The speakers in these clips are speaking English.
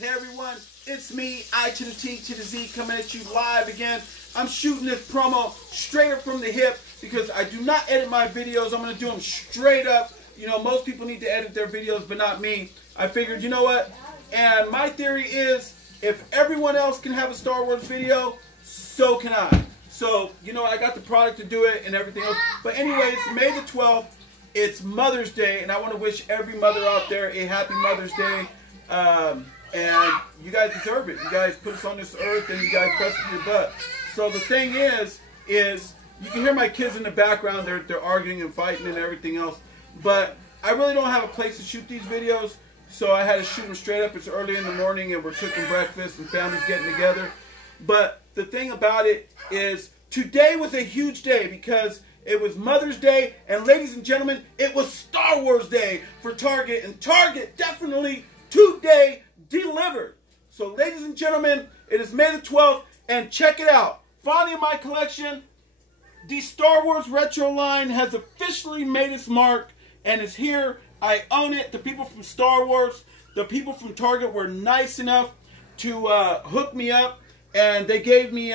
Hey everyone, it's me, I to the T to the Z, coming at you live again. I'm shooting this promo straight up from the hip because I do not edit my videos. I'm going to do them straight up. You know, most people need to edit their videos, but not me. I figured, you know what? And my theory is, if everyone else can have a Star Wars video, so can I. So, you know, I got the product to do it and everything else. But anyways, May the 12th, it's Mother's Day, and I want to wish every mother out there a happy Mother's Day. And you guys deserve it. You guys put us on this earth, and you guys busted your butt. So the thing is you can hear my kids in the background. They're arguing and fighting and everything else. But I really don't have a place to shoot these videos, so I had to shoot them straight up. It's early in the morning, and we're cooking breakfast, and family's getting together. But the thing about it is, today was a huge day because it was Mother's Day, and ladies and gentlemen, it was Star Wars Day for Target, and Target definitely today delivered. So ladies and gentlemen, it is May the 12th, and check it out. Finally in my collection, the Star Wars Retro line has officially made its mark and is here. I own it. The people from Star Wars, the people from Target were nice enough to hook me up, and they gave me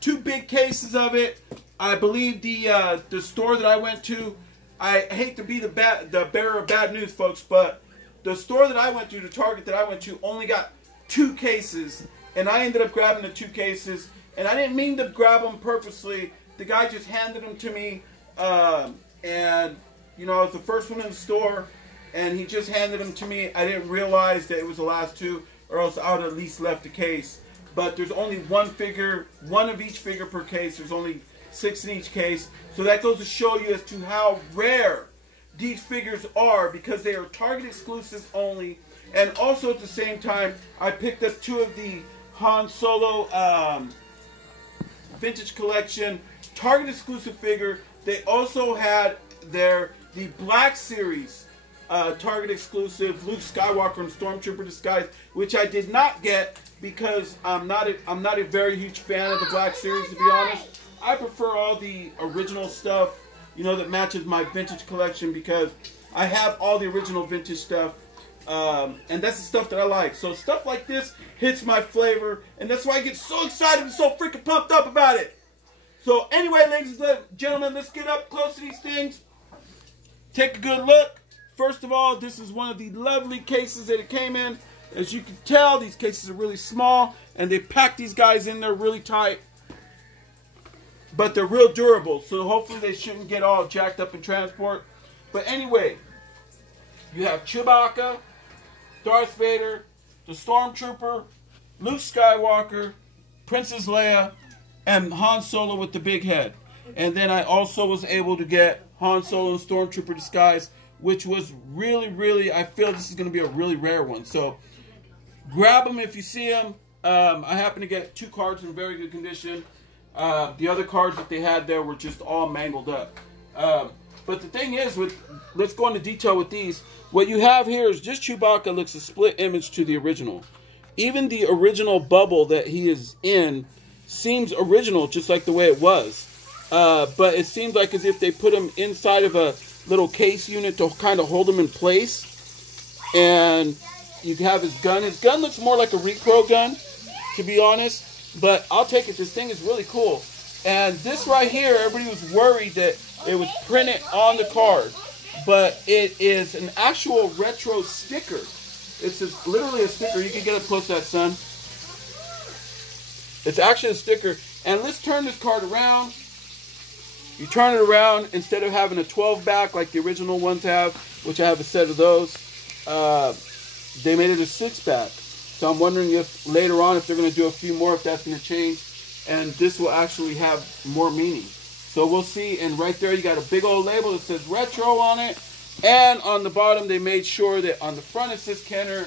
2 big cases of it. I believe the store that I went to, I hate to be the bearer of bad news, folks, but the store that I went to, the Target that I went to, only got 2 cases, and I ended up grabbing the 2 cases, and I didn't mean to grab them purposely. The guy just handed them to me, and you know, I was the first one in the store, and he just handed them to me. I didn't realize that it was the last 2, or else I would have at least left a case. But there's only 1 figure, 1 of each figure per case. There's only 6 in each case, so that goes to show you as to how rare these figures are, because they are Target exclusives only. And also at the same time, I picked up 2 of the Han Solo vintage collection Target exclusive figure. They also had the Black Series Target exclusive Luke Skywalker and Stormtrooper disguise, which I did not get because I'm not a very huge fan of the Black Series, to be honest. I prefer all the original stuff, you know, that matches my vintage collection, because I have all the original vintage stuff, and that's the stuff that I like. So stuff like this hits my flavor, and that's why I get so excited and so freaking pumped up about it. So anyway, ladies and gentlemen, let's get up close to these things. Take a good look. First of all, this is one of the lovely cases that it came in. As you can tell, these cases are really small, and they pack these guys in there really tight. But they're real durable, so hopefully they shouldn't get all jacked up in transport. But anyway, you have Chewbacca, Darth Vader, the Stormtrooper, Luke Skywalker, Princess Leia, and Han Solo with the big head. And then I also was able to get Han Solo and Stormtrooper disguise, which was really, I feel this is going to be a really rare one. So grab them if you see them. I happen to get 2 cards in very good condition. The other cards that they had there were just all mangled up. But the thing is, let's go into detail with these. What you have here is just Chewbacca looks a split image to the original. Even the original bubble that he is in seems original, just like the way it was. But it seems like as if they put him inside of a little case unit to kind of hold him in place. And you have his gun. His gun looks more like a repro gun, to be honest. But I'll take it. This thing is really cool. And this right here, everybody was worried that it was printed on the card. But it is an actual retro sticker. It's literally a sticker. You can get up close to that, son. It's actually a sticker. And let's turn this card around. You turn it around. Instead of having a 12 back like the original ones have, which I have a set of those, they made it a 6 back. So I'm wondering if later on, if they're going to do a few more, if that's going to change. And this will actually have more meaning. So we'll see. And right there, you got a big old label that says retro on it. And on the bottom, they made sure that on the front it says Kenner.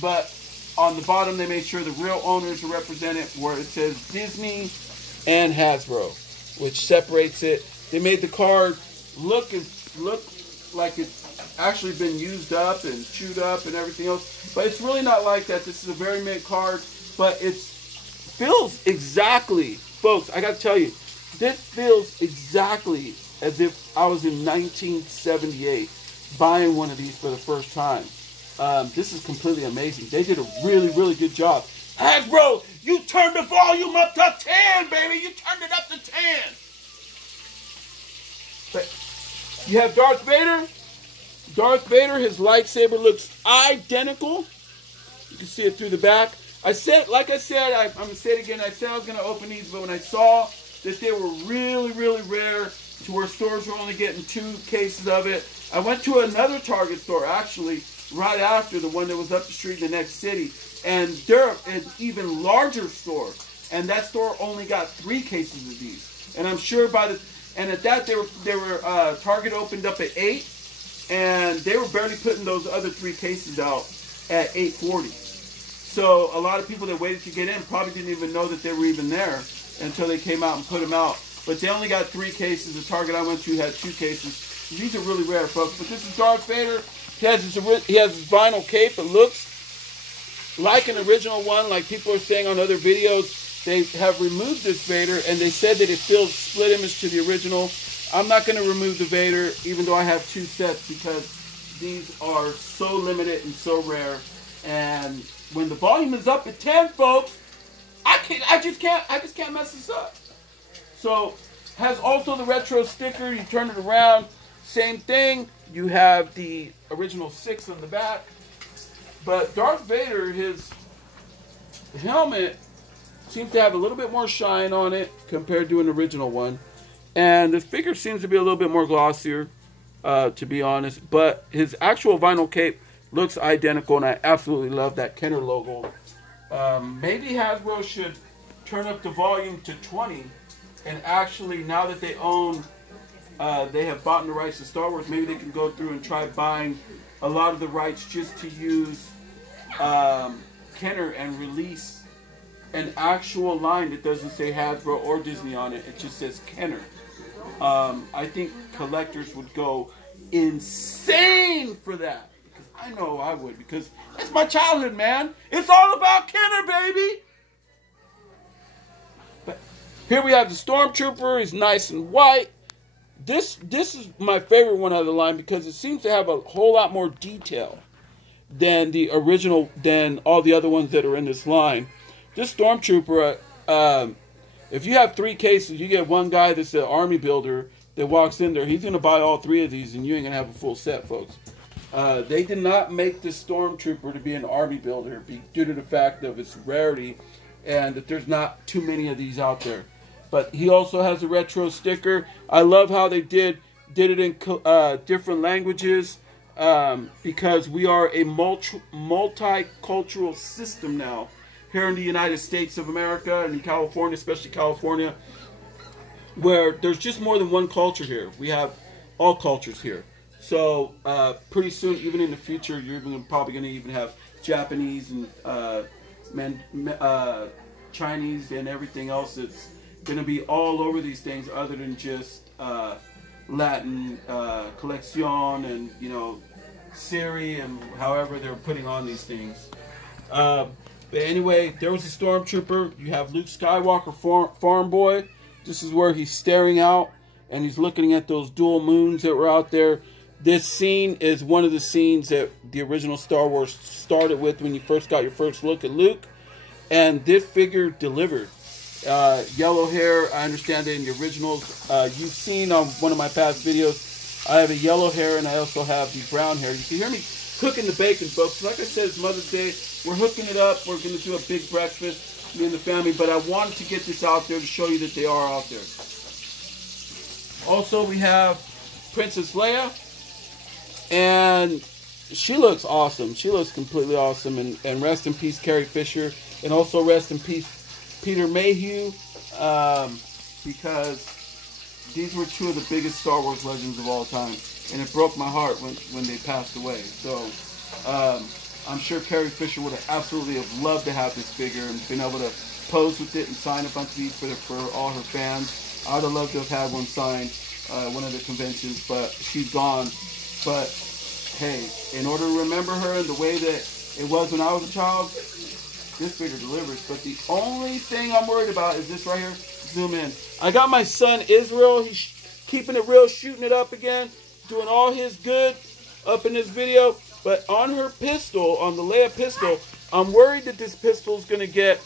But on the bottom, they made sure the real owners are represented, where it says Disney and Hasbro, which separates it. They made the card look like it's actually been used up and chewed up and everything else, but it's really not like that. This is a very mint card, but it feels exactly, folks, I gotta tell you, this feels exactly as if I was in 1978 buying one of these for the first time. This is completely amazing. They did a really, really good job. Hasbro, you turned the volume up to 10, baby. You turned it up to 10. But you have Darth Vader. Darth Vader, his lightsaber looks identical. You can see it through the back. I'm going to say it again. I said I was going to open these, but when I saw that they were really, really rare to where stores were only getting 2 cases of it, I went to another Target store, actually, right after the one that was up the street in the next city. And they're an even larger store. And that store only got 3 cases of these. And I'm sure and at that, they were Target opened up at 8. And they were barely putting those other 3 cases out at 8:40. So a lot of people that waited to get in probably didn't even know that they were even there until they came out and put them out. But they only got 3 cases. The Target I went to had 2 cases. These are really rare, folks. But this is Darth Vader. He has his vinyl cape. It looks like an original one, like people are saying on other videos. They have removed this Vader, and they said that it feels split image to the original. I'm not going to remove the Vader, even though I have 2 sets, because these are so limited and so rare. And when the volume is up at 10, folks, I just can't mess this up. So, has also the retro sticker. You turn it around, same thing. You have the original 6 on the back. But Darth Vader, his helmet seems to have a little bit more shine on it compared to an original one. And the figure seems to be a little bit more glossier, to be honest. But his actual vinyl cape looks identical, and I absolutely love that Kenner logo. Maybe Hasbro should turn up the volume to 20. And actually, now that they own, they have bought the rights to Star Wars, maybe they can go through and try buying a lot of the rights just to use Kenner and release an actual line that doesn't say Hasbro or Disney on it. It just says Kenner. I think collectors would go insane for that. Because I know I would, because that's my childhood, man. It's all about Kenner, baby. But here we have the Stormtrooper. He's nice and white. This is my favorite one out of the line because it seems to have a whole lot more detail than the original, than all the other ones that are in this line. This Stormtrooper, if you have 3 cases, you get one guy that's an army builder that walks in there. He's going to buy all 3 of these, and you ain't going to have a full set, folks. They did not make this Stormtrooper to be an army builder due to the fact of its rarity and that there's not too many of these out there. But he also has a retro sticker. I love how they did it in different languages because we are a multicultural system now here in the United States of America and in California, especially California, where there's just more than one culture here. We have all cultures here. So pretty soon, even in the future, you're probably going to even have Japanese and Chinese and everything else that's going to be all over these things other than just Latin, Colección, and, you know, Siri, and however they're putting on these things. But anyway, there was a Stormtrooper. You have Luke Skywalker, farm boy. This is where he's staring out and he's looking at those dual moons that were out there. This scene is one of the scenes that the original Star Wars started with when you first got your first look at Luke. And this figure delivered. Yellow hair, I understand that in the originals. You've seen on one of my past videos, I have a yellow hair and I also have the brown hair. You can hear me cooking the bacon, folks. Like I said, it's Mother's Day. We're hooking it up. We're going to do a big breakfast, me and the family. But I wanted to get this out there to show you that they are out there. Also, we have Princess Leia. And she looks awesome. She looks completely awesome. And rest in peace, Carrie Fisher. And also rest in peace, Peter Mayhew. Because these were 2 of the biggest Star Wars legends of all time. And it broke my heart when they passed away. So, I'm sure Carrie Fisher would have absolutely have loved to have this figure and been able to pose with it and sign a bunch of these for all her fans. I would have loved to have had one signed one of the conventions, but she's gone. But hey, in order to remember her in the way that it was when I was a child, this figure delivers. But the only thing I'm worried about is this right here. Zoom in. I got my son Israel. He's keeping it real, shooting it up again, doing all his good up in this video. But on her pistol, on the Leia pistol, I'm worried that this pistol is going to get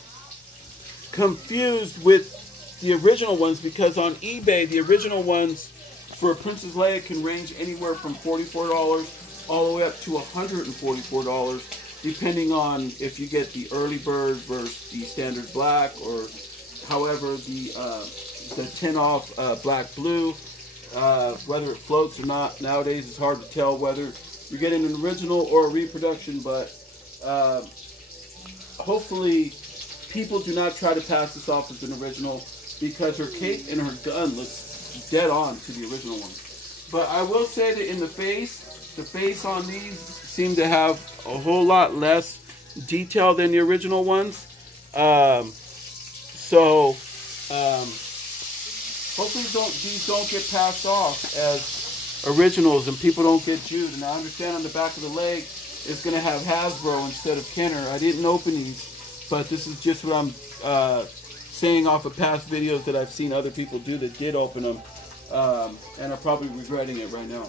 confused with the original ones, because on eBay, the original ones for Princess Leia can range anywhere from $44 all the way up to $144, depending on if you get the early bird versus the standard black, or however the 10 off black blue, whether it floats or not. Nowadays it's hard to tell whether you're getting an original or a reproduction, but hopefully people do not try to pass this off as an original, because her cape and her gun looks dead on to the original one. But I will say that in the face on these seem to have a whole lot less detail than the original ones. Hopefully these don't get passed off as originals and people don't get Jewed. And I understand on the back of the leg it's going to have Hasbro instead of Kenner. I didn't open these, but this is just what I'm saying off of past videos that I've seen other people do that did open them, and are probably regretting it right now.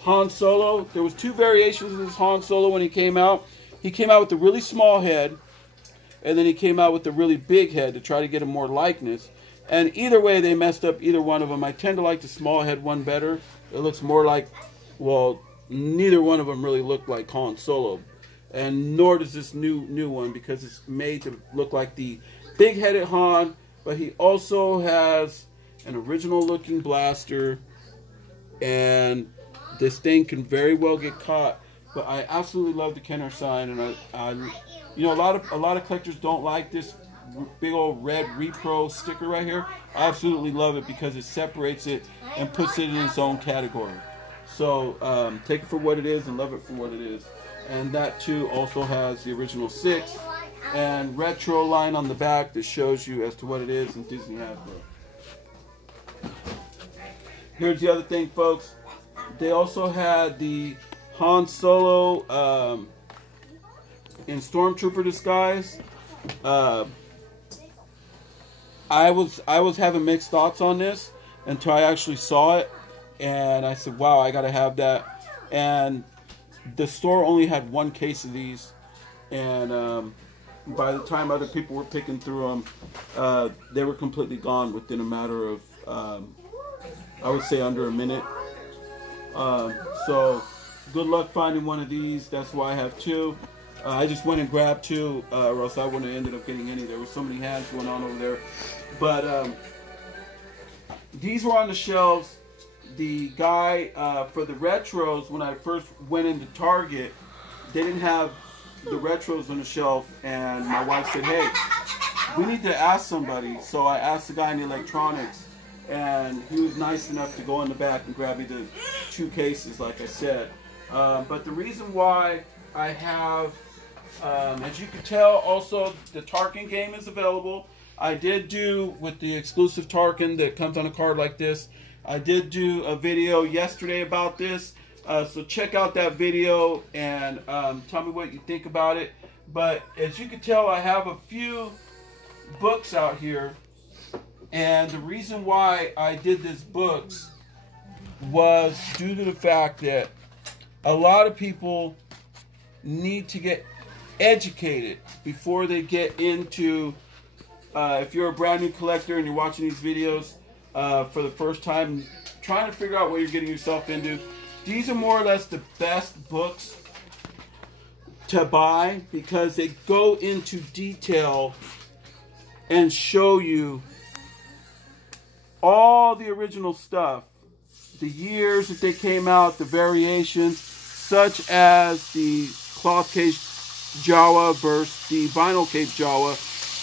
Han Solo, there was two variations of this Han Solo when he came out. He came out with the really small head, and then he came out with the really big head to try to get a more likeness. And either way, they messed up either one of them. I tend to like the small head one better. It looks more like, well, neither one of them really look like Han Solo. And nor does this new one, because it's made to look like the big-headed Han, but he also has an original-looking blaster, and this thing can very well get caught. But I absolutely love the Kenner sign, and I you know, a lot of collectors don't like this big old red repro sticker right here. I absolutely love it because it separates it and puts it in its own category. So take it for what it is and love it for what it is. And that too also has the original 6 and retro line on the back that shows you as to what it is in Disney Hasbro. Here's the other thing, folks. They also had the Han Solo in Stormtrooper disguise. I was having mixed thoughts on this until I actually saw it, and I said, wow, I gotta have that. And the store only had one case of these, and by the time other people were picking through them, they were completely gone within a matter of I would say under a minute. So good luck finding one of these. That's why I have two. I just went and grabbed two, or else I wouldn't have ended up getting any. There were so many hands going on over there. But these were on the shelves. The guy for the retros, when I first went into Target, they didn't have the retros on the shelf, and my wife said, hey, we need to ask somebody. So I asked the guy in the electronics, and he was nice enough to go in the back and grab me the two cases, like I said. But the reason why I have, as you can tell, also the Tarkin game is available. I did do, with the exclusive Tarkin that comes on a card like this, I did do a video yesterday about this. So check out that video and tell me what you think about it. But as you can tell, I have a few books out here. And the reason why I did these books was due to the fact that a lot of people need to get educated before they get into, if you're a brand new collector and you're watching these videos for the first time, trying to figure out what you're getting yourself into. These are more or less the best books to buy because they go into detail and show you all the original stuff, the years that they came out, the variations, such as the cloth case Jawa versus the vinyl cape Jawa.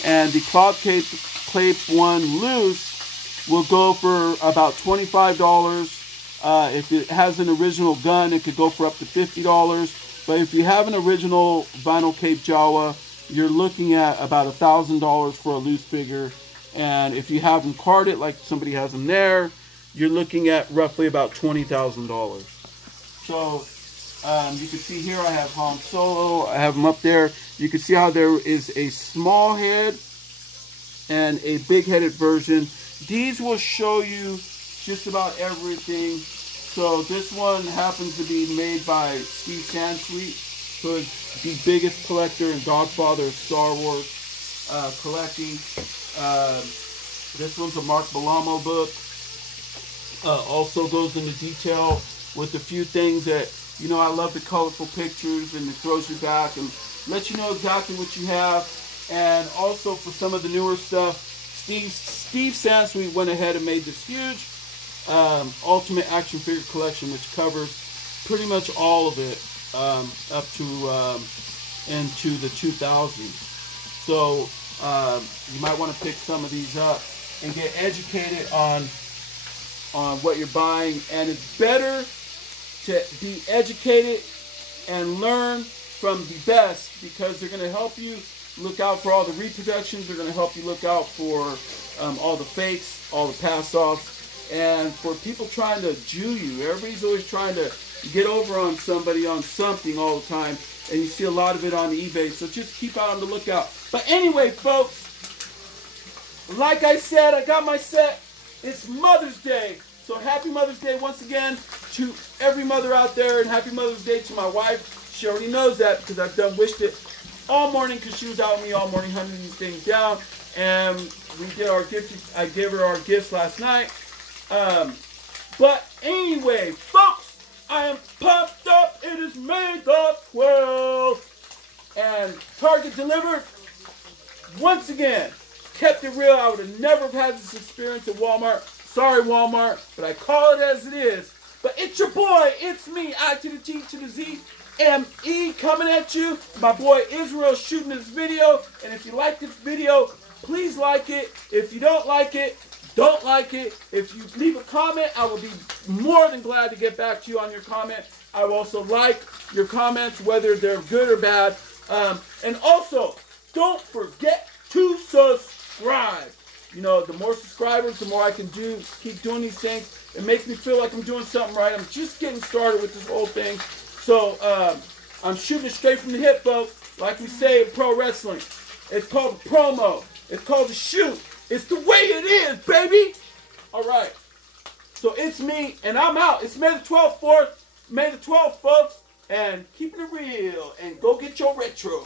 And the cloth cape one loose will go for about $25. If it has an original gun, it could go for up to $50. But if you have an original vinyl cape Jawa, you're looking at about $1,000 for a loose figure. And if you have them carded, like somebody has them there, you're looking at roughly about $20,000. So you can see here I have Han Solo. I have them up there. You can see how there is a small head and a big-headed version. These will show you just about everything So this one happens to be made by Steve Sansweet, who is the biggest collector and godfather of Star Wars collecting. This one's a Mark Bellomo book. Also goes into detail with a few things that, you know, I love the colorful pictures, and it throws you back and lets you know exactly what you have. And also for some of the newer stuff, Steve Sansweet went ahead and made this huge Ultimate Action Figure collection, which covers pretty much all of it up to into the 2000s. So you might want to pick some of these up and get educated on what you're buying. And it's better to be educated and learn from the best, because they're going to help you look out for all the reproductions. They're going to help you look out for all the fakes, all the pass-offs, and for people trying to Jew you. Everybody's always trying to get over on somebody on something all the time, and you see a lot of it on eBay, so just keep out on the lookout. But anyway, folks, like I said, I got my set. It's Mother's Day, so happy Mother's Day once again to every mother out there, and happy Mother's Day to my wife. She already knows that because I've done wished it all morning, because she was out with me all morning hunting these things down, and we did our gift. I gave her our gifts last night. But anyway, folks, I am pumped up. It is May the 12th, and Target delivered once again. Kept it real. I would have never had this experience at Walmart. Sorry, Walmart, but I call it as it is. But it's your boy. It's me, I to the T to the Z. ME coming at you. My boy Israel shooting this video. And if you like this video, please like it. If you don't like it, don't like it. If you leave a comment, I will be more than glad to get back to you on your comment. I will also like your comments, whether they're good or bad. And also, don't forget to subscribe. You know, the more subscribers, the more I can do, keep doing these things. It makes me feel like I'm doing something right. I'm just getting started with this whole thing. So, I'm shooting it straight from the hip, folks. Like we say in pro wrestling. It's called the promo. It's called the shoot. It's the way it is, baby. All right. So it's me, and I'm out. It's May the 12th, May the 12th, folks. And keeping it real. And go get your retro.